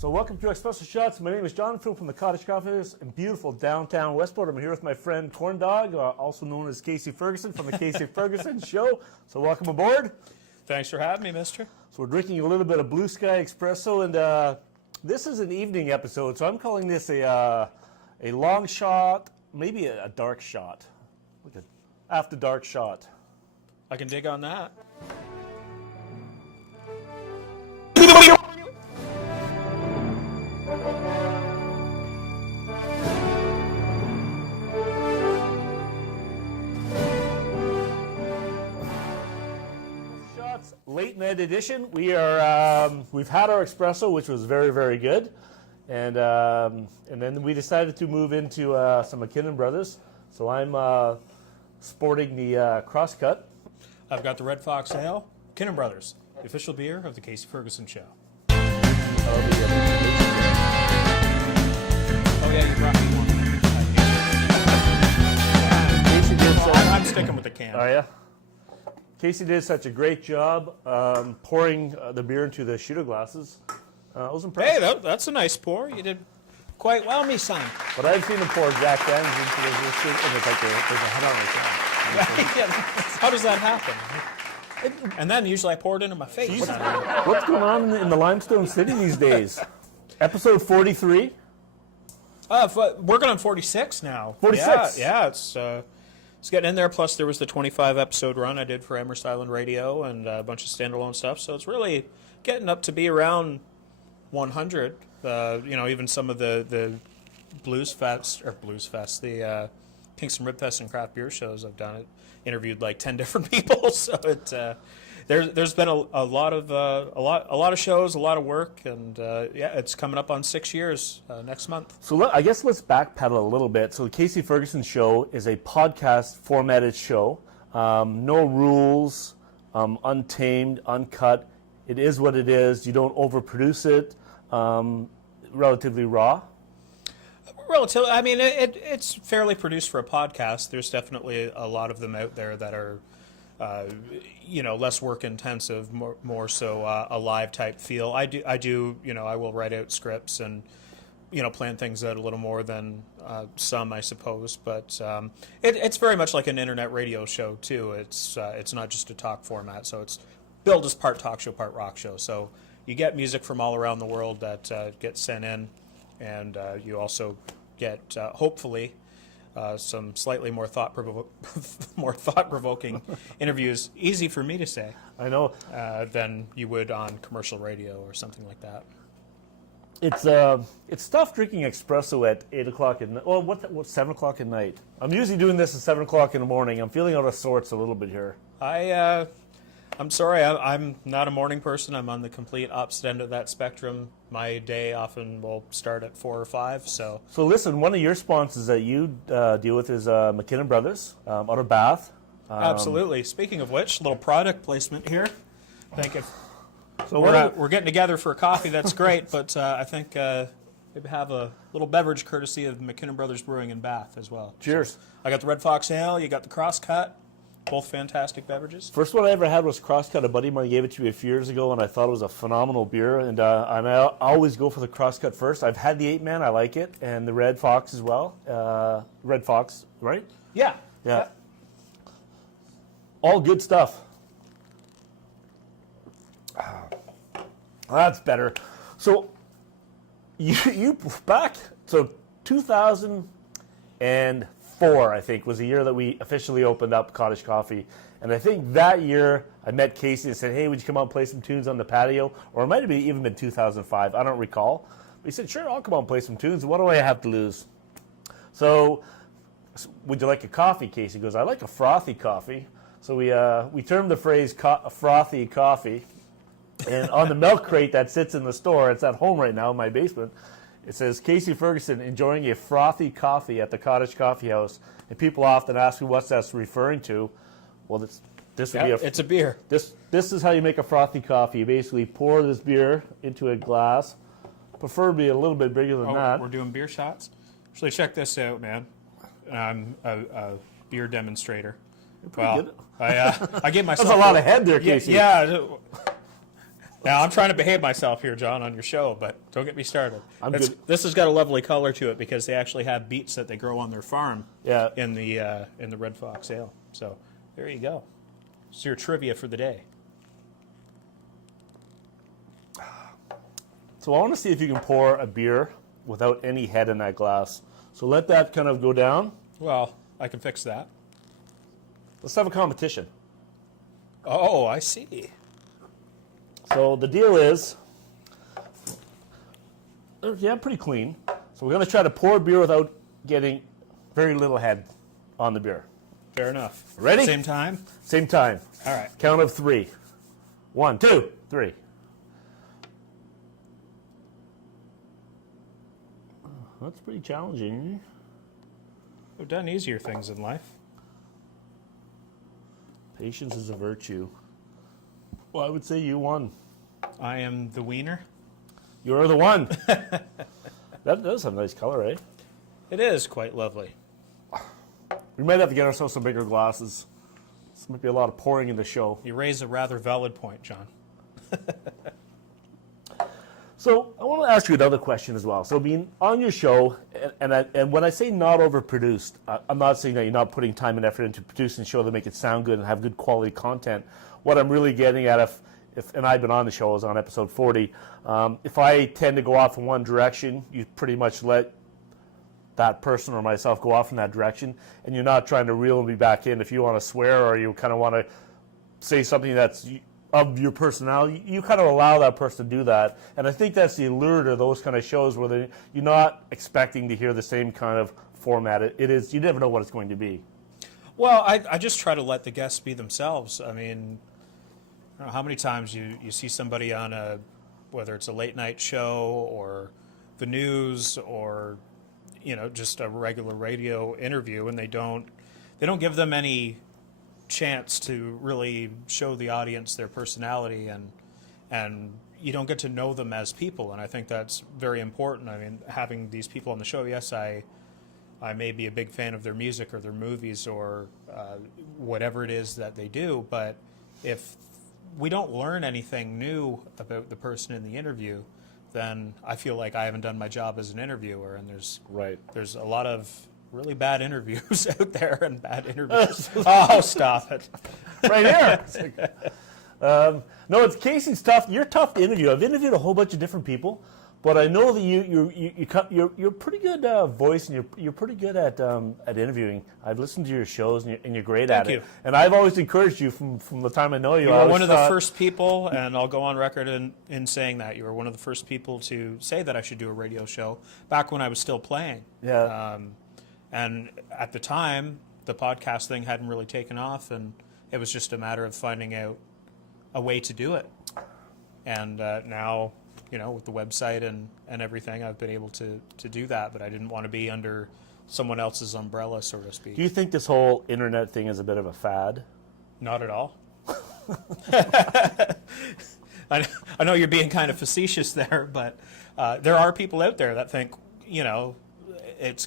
So welcome to Espresso Shots. My name is John Phil from the Cottage Coffee House in beautiful downtown Westport. I'm here with my friend Corn Dog, also known as Casey Ferguson from the Casey Ferguson Show. So welcome aboard. Thanks for having me, mister. So we're drinking a little bit of Blue Sky Espresso, and this is an evening episode, so I'm calling this a long shot, maybe a dark shot. Like an after dark shot. I can dig on that. Late night edition. We've had our espresso, which was very, very good, and then we decided to move into some McKinnon Brothers. So I'm sporting the crosscut. I've got the Red Fox Ale, McKinnon Brothers, the official beer of the Casey Ferguson Show. Oh yeah, you brought me one. I'm sticking with the can. Oh yeah. Casey did such a great job pouring the beer into the shooter glasses. I was impressed. Hey, that's a nice pour. You did quite well, me son. But I've seen him pour Jack Daniels into the shooter, and it's like there's a head on the can. How does that happen? And then usually I pour it into my face. What's going on in the Limestone City these days? Episode 43? Working on 46 now. 46? Yeah, it's getting in there. Plus, there was the 25-episode run I did for Amherst Island Radio and a bunch of standalone stuff. So it's really getting up to be around 100. Even some of the Blues Fest, the Kingston Rib Fest and craft beer shows I've done. It interviewed like 10 different people. So there's been a lot of shows, a lot of work, and it's coming up on 6 years next month. So I guess let's backpedal a little bit. So the Casey Ferguson Show is a podcast formatted show. No rules, untamed, uncut. It is what it is. You don't overproduce it. Relatively raw. Relatively, I mean, it's fairly produced for a podcast. There's definitely a lot of them out there that are less work intensive, more so a live type feel. I will write out scripts and, plan things out a little more than some, I suppose. But it's very much like an internet radio show too. It's not just a talk format. So it's billed as part talk show, part rock show. So you get music from all around the world that gets sent in, and you also get hopefully some slightly more thought-provoking interviews, easy for me to say. I know. Than you would on commercial radio or something like that. It's tough drinking espresso at 8 o'clock at night. Well, what's 7 o'clock at night? I'm usually doing this at 7 o'clock in the morning. I'm feeling out of sorts a little bit here. I'm sorry, I'm not a morning person. I'm on the complete opposite end of that spectrum. My day often will start at 4 or 5. So listen, one of your sponsors that you deal with is McKinnon Brothers out of Bath. Absolutely. Speaking of which, little product placement here. I think if so we're getting together for a coffee, that's great. But I think maybe have a little beverage courtesy of McKinnon Brothers Brewing in Bath as well. Cheers. So I got the Red Fox Ale. You got the Crosscut. Both fantastic beverages. First one I ever had was Crosscut. A buddy of mine gave it to me a few years ago, and I thought it was a phenomenal beer. And I always go for the Crosscut first. I've had the 8-Man. I like it. And the Red Fox as well. Red Fox, right? Yeah. All good stuff. That's better. So, you back, so 2004, I think, was the year that we officially opened up Cottage Coffee. And I think that year I met Casey and said, hey, would you come out and play some tunes on the patio? Or it might have even been 2005. I don't recall. But he said, sure, I'll come out and play some tunes. What do I have to lose? So, would you like a coffee, Casey? He goes, I like a frothy coffee. So we termed the phrase frothy coffee. And on the milk crate that sits in the store, it's at home right now in my basement, it says, Casey Ferguson enjoying a frothy coffee at the Cottage Coffee House. And people often ask me what that's referring to. Well, this would be it's a beer. This is how you make a frothy coffee. You basically pour this beer into a glass, preferably a little bit bigger than that. We're doing beer shots? Actually, check this out, man. I'm a beer demonstrator. You're pretty good. I gave myself... That's a lot of head there, Casey. Yeah. Now, I'm trying to behave myself here, John, on your show, but don't get me started. Good. This has got a lovely color to it because they actually have beets that they grow on their farm Yeah. in the Red Fox Ale. So there you go. It's your trivia for the day. So I want to see if you can pour a beer without any head in that glass. So let that kind of go down. Well, I can fix that. Let's have a competition. Oh, I see. So the deal is, yeah, pretty clean. So we're going to try to pour beer without getting very little head on the beer. Fair enough. Ready? Same time? Same time. All right. Count of 3. 1, 2, 3. That's pretty challenging. We've done easier things in life. Patience is a virtue. Well, I would say you won. I am the wiener. You're the one. That does have a nice color, eh? It is quite lovely. We might have to get ourselves some bigger glasses. This might be a lot of pouring in the show. You raise a rather valid point, John. So I want to ask you another question as well. So being on your show, and when I say not overproduced, I'm not saying that you're not putting time and effort into producing a show to make it sound good and have good quality content. What I'm really getting at, if and I've been on the show, I was on episode 40, if I tend to go off in one direction, you pretty much let that person or myself go off in that direction, and you're not trying to reel me back in. If you want to swear or you kind of want to say something that's of your personality, you kind of allow that person to do that. And I think that's the allure to those kind of shows where you're not expecting to hear the same kind of format. It is, you never know what it's going to be. Well, I just try to let the guests be themselves. I mean, I don't know how many times you see somebody on whether it's a late night show or the news or, just a regular radio interview, and they don't give them any chance to really show the audience their personality, and you don't get to know them as people, and I think that's very important. I mean, having these people on the show, yes, I may be a big fan of their music or their movies or whatever it is that they do, but if we don't learn anything new about the person in the interview, then I feel like I haven't done my job as an interviewer, and there's a lot of really bad interviews out there and bad interviews. Oh, stop it. Right here. No, it's Casey's tough. You're tough to interview. I've interviewed a whole bunch of different people, but I know that you're pretty good voice, and you're pretty good at interviewing. I've listened to your shows, and you're great at it. And I've always encouraged you from the time I know you. You were one of the first people, and I'll go on record in saying that you were one of the first people to say that I should do a radio show back when I was still playing. Yeah. And at the time, the podcast thing hadn't really taken off, and it was just a matter of finding out a way to do it. And now, with the website and everything, I've been able to do that, but I didn't want to be under someone else's umbrella, so to speak. Do you think this whole internet thing is a bit of a fad? Not at all. I know you're being kind of facetious there, but there are people out there that think, it's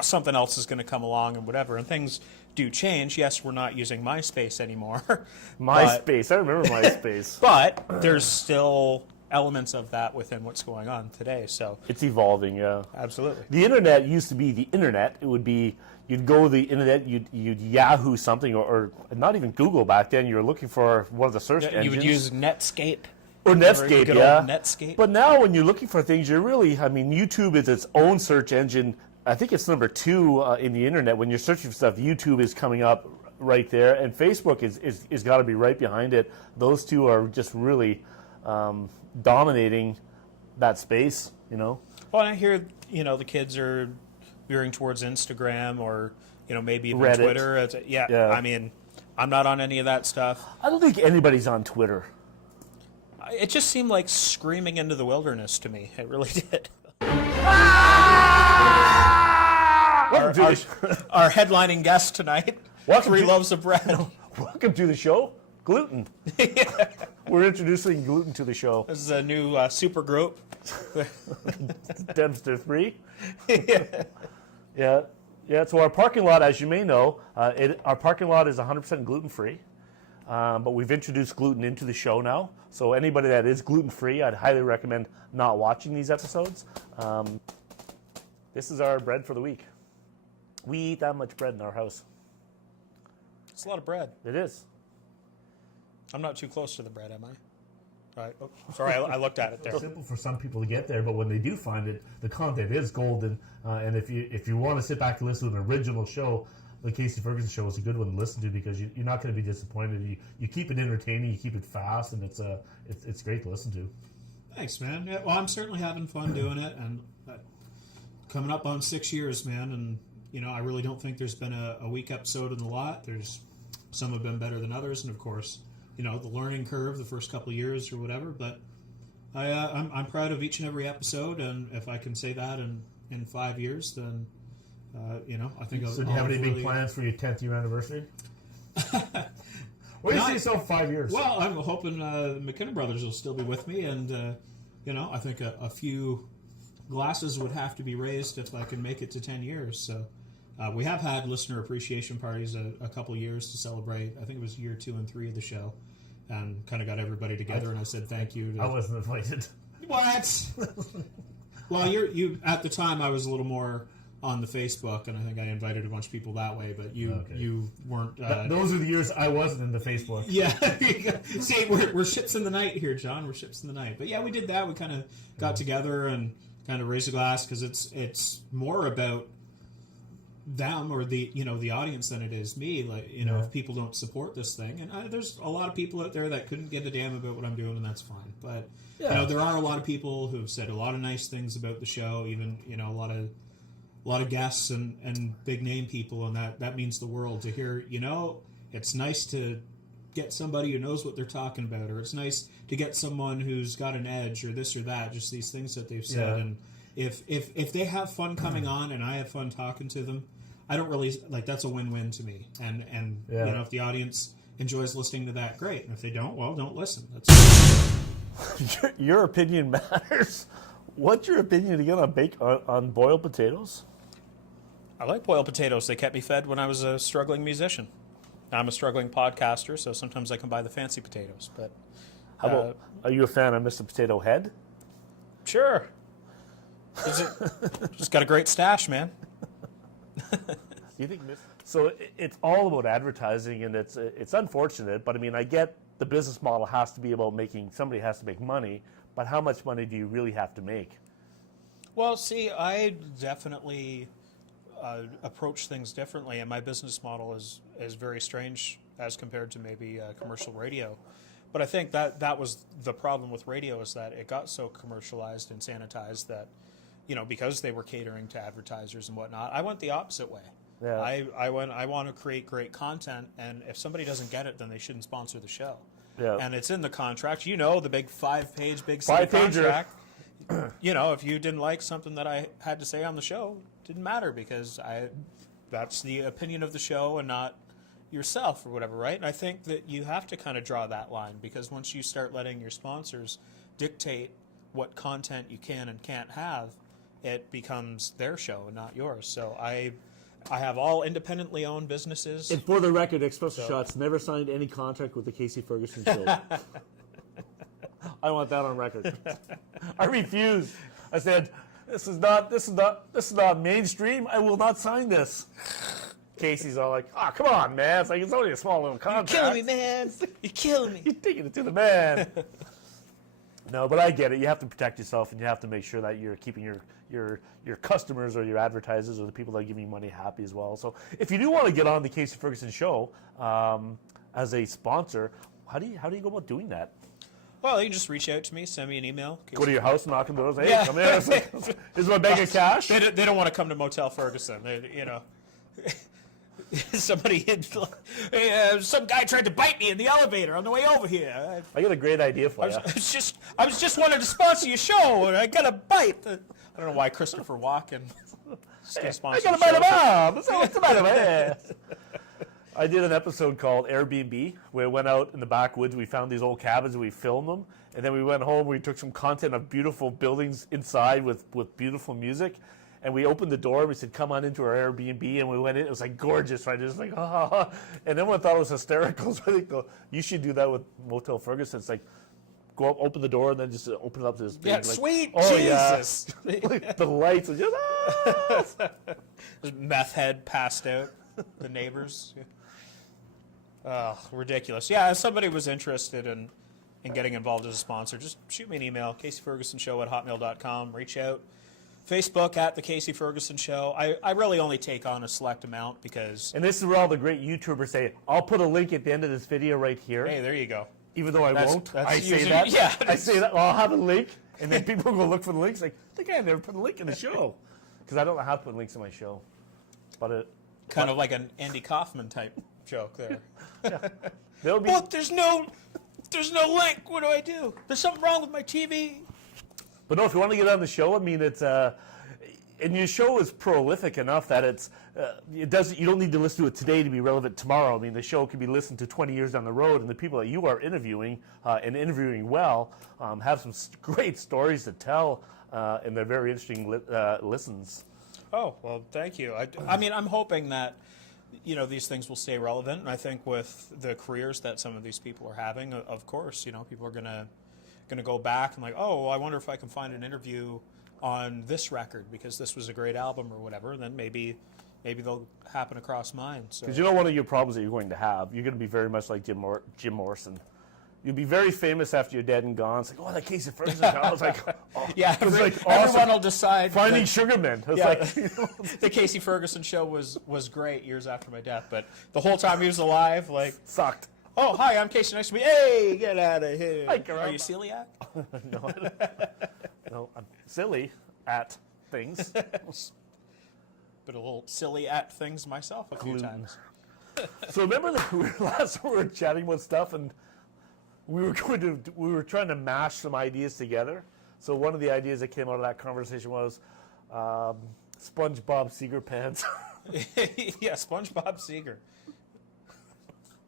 something else is going to come along and whatever, and things do change. Yes, we're not using MySpace anymore. MySpace, I remember MySpace. But there's still elements of that within what's going on today. So it's evolving, yeah. Absolutely. The internet used to be the internet. It would be, you'd go to the internet, you'd Yahoo something, or not even Google back then. You were looking for one of the search engines. You would use Netscape. Or Netscape, yeah. Netscape. But now when you're looking for things, YouTube is its own search engine. I think it's number 2 in the internet. When you're searching for stuff, YouTube is coming up right there, and Facebook is got to be right behind it. Those two are just really dominating that space, Well, and I hear, the kids are veering towards Instagram or, maybe even Reddit. Twitter. Yeah, I mean, I'm not on any of that stuff. I don't think anybody's on Twitter. It just seemed like screaming into the wilderness to me. It really did. Our headlining guest tonight, Three Loaves of Bread. Welcome to the show, Gluten. Yeah. We're introducing Gluten to the show. This is a new super group. Dempster 3. Yeah. So our parking lot, as you may know, our parking lot is 100% gluten-free. but we've introduced gluten into the show now. So anybody that is gluten-free, I'd highly recommend not watching these episodes. This is our bread for the week. We eat that much bread in our house. It's a lot of bread. It is. I'm not too close to the bread, am I? All right. Oh, sorry, I looked at it there. It's simple for some people to get there, but when they do find it, the content is golden. And if you want to sit back and listen to an original show, the Casey Ferguson show is a good one to listen to because you're not going to be disappointed. You keep it entertaining, you keep it fast, and it's great to listen to. Thanks, man. Yeah, well, I'm certainly having fun doing it, and coming up on 6 years, man. And I really don't think there's been a weak episode in the lot. There's some have been better than others, and of course, the learning curve the first couple of years or whatever. But I'm proud of each and every episode, and if I can say that in 5 years, then I think. So do you have any big plans for your 10th year anniversary? What do you see yourself 5 years? Well, I'm hoping McKenna Brothers will still be with me, and I think a few glasses would have to be raised if I can make it to 10 years. So we have had listener appreciation parties a couple years to celebrate. I think it was year 2 and 3 of the show, and kind of got everybody together. And I said thank you. I wasn't invited. What? Well, you at the time I was a little more on the Facebook, and I think I invited a bunch of people that way, but you weren't. Those are the years I wasn't in the Facebook. Yeah. See, we're ships in the night here, John. We're ships in the night. But yeah, we did that. We kind of got together and kind of raised a glass because it's more about them or the audience than it is me. Like if people don't support this thing, and there's a lot of people out there that couldn't give a damn about what I'm doing, and that's fine. But there are a lot of people who've said a lot of nice things about the show. Even a lot of guests and big name people, and that means the world to hear. It's nice to get somebody who knows what they're talking about, or it's nice to get someone who's got an edge, or this or that. Just these things that they've said, and if they have fun coming on, and I have fun talking to them, I don't really that's a win-win to me. And if the audience enjoys listening to that, great. And if they don't, well, don't listen. Your opinion matters. What's your opinion again on boiled potatoes? I like boiled potatoes. They kept me fed when I was a struggling musician. I'm a struggling podcaster, so sometimes I can buy the fancy potatoes. But how about, are you a fan of Mr. Potato Head? Sure. Just got a great stash, man. You think so? It's all about advertising, and it's unfortunate. But I mean, I get the business model has to be about somebody has to make money. But how much money do you really have to make? Well, see, I definitely approach things differently, and my business model is very strange as compared to maybe commercial radio. But I think that was the problem with radio, is that it got so commercialized and sanitized that, because they were catering to advertisers and whatnot, I went the opposite way. Yeah. I want to create great content, and if somebody doesn't get it, then they shouldn't sponsor the show. Yeah. And it's in the contract. The big 5-page big city contract. If you didn't like something that I had to say on the show, it didn't matter, because that's the opinion of the show and not yourself or whatever, right? And I think that you have to kind of draw that line, because once you start letting your sponsors dictate what content you can and can't have, it becomes their show and not yours. So I have all independently owned businesses. And for the record, Espresso Shots never signed any contract with the Casey Ferguson show. I want that on record. I refused. I said, "This is not mainstream. I will not sign this." Casey's all like, "Oh, come on, man! It's only a small little contract." You're killing me, man! You're killing me. You're taking it to the man. No, but I get it. You have to protect yourself, and you have to make sure that you're keeping your customers or your advertisers or the people that are giving you money happy as well. So if you do want to get on the Casey Ferguson show as a sponsor, how do you go about doing that? Well, you can just reach out to me, send me an email. Go to your house, knock on the doors. Hey, come here. Is my bag of cash? They don't want to come to Motel Ferguson. Somebody, some guy tried to bite me in the elevator on the way over here. I got a great idea for you. I was just wanting to sponsor your show, and I got a bite. I don't know why Christopher Walken still sponsors. I got a bite of mom. What's the matter with it? I did an episode called Airbnb, where we went out in the backwoods. We found these old cabins and we filmed them, and then we went home. We took some content of beautiful buildings inside with beautiful music. and we opened the door. And we said, "Come on into our Airbnb," and we went in. It was like gorgeous, right? Just like, and everyone thought it was hysterical. So I think you should do that with Motel Ferguson. It's like go up, open the door, and then just open it up to this big, Yeah, like, sweet oh, Jesus. Yeah. Like, the lights are just There's meth head passed out. The neighbors. Oh, ridiculous. Yeah, if somebody was interested in getting involved as a sponsor, just shoot me an email, CaseyFergusonShow@hotmail.com. Reach out. Facebook at The Casey Ferguson Show. I really only take on a select amount because... And this is where all the great YouTubers say, I'll put a link at the end of this video right here. Hey, there you go. Even though I won't. I say usually, that. Yeah, I say that. Well, I'll have a link, and then people go look for the links. Like, I think I never put a link in the show. Because I don't know how to put links in my show. But kind of like an Andy Kaufman type joke there. Yeah. There'll be... But there's no link. What do I do? There's something wrong with my TV. But no, if you want to get on the show, I mean, it's and your show is prolific enough that it doesn't. You don't need to listen to it today to be relevant tomorrow. I mean, the show can be listened to 20 years down the road, and the people that you are interviewing and interviewing well have some great stories to tell, and they're very interesting listens. Oh well, thank you. I mean, I'm hoping that these things will stay relevant. And I think with the careers that some of these people are having, of course, people are gonna go back and like, oh, I wonder if I can find an interview on this record because this was a great album or whatever. And then maybe they'll happen across mine. Because one of your problems that you're going to have, you're going to be very much like Jim Morrison. You'll be very famous after you're dead and gone. It's like, oh, that Casey Ferguson show. I was like, oh. Yeah, it was like everyone awesome. will decide. Finding Sugarman. It was like, the Casey Ferguson show was great years after my death, but the whole time he was alive, like sucked. Oh, hi, I'm Casey. Nice to meet you. Hey, get out of here. Hi, Are you celiac? No, I'm silly at things. But a little silly at things myself a few times. So remember that we were chatting about stuff, and we were trying to mash some ideas together. So one of the ideas that came out of that conversation was SpongeBob Seeger pants. Yeah, SpongeBob Seeger.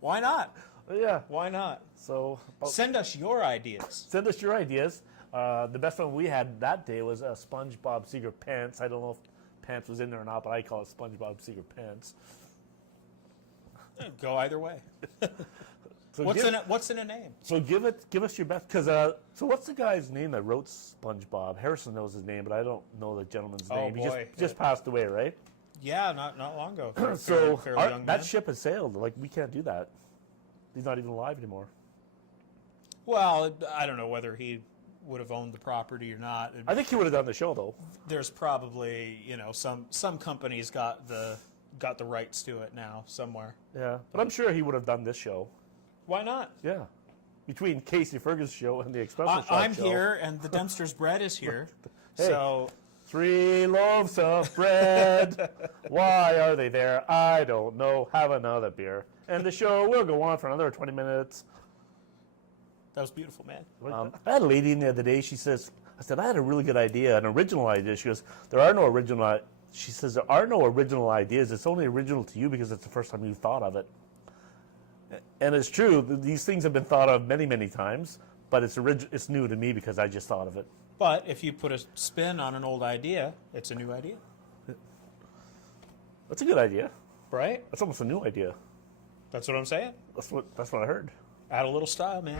Why not? Yeah. Why not? So send us your ideas. Send us your ideas. The best one we had that day was SpongeBob Seeger pants. I don't know if pants was in there or not, but I call it SpongeBob Seeger pants. Go either way. So what's in a name? So give us your best, because so what's the guy's name that wrote SpongeBob? Harrison knows his name, but I don't know the gentleman's name. Boy. He just passed away, right? Yeah, not long ago. So fairly young man. that ship has sailed. Like, we can't do that. He's not even alive anymore. Well, I don't know whether he would have owned the property or not. I think he would have done the show, though. There's probably some companies got the rights to it now somewhere. Yeah, but I'm sure he would have done this show. Why not? Yeah, between Casey Ferguson's show and the Espresso show. I'm here, and the Dempster's bread is here. Hey. So 3 loaves of bread. Why are they there? I don't know. Have another beer. And the show will go on for another 20 minutes. That was beautiful, man. I had a lady in the other day. She says, I said, I had a really good idea, an original idea. She goes, there are no original ideas. It's only original to you because it's the first time you thought of it. And it's true. These things have been thought of many, many times, but it's new to me because I just thought of it. But if you put a spin on an old idea, it's a new idea. That's a good idea. Right? That's almost a new idea. That's what I'm saying. That's what I heard. Add a little style, man.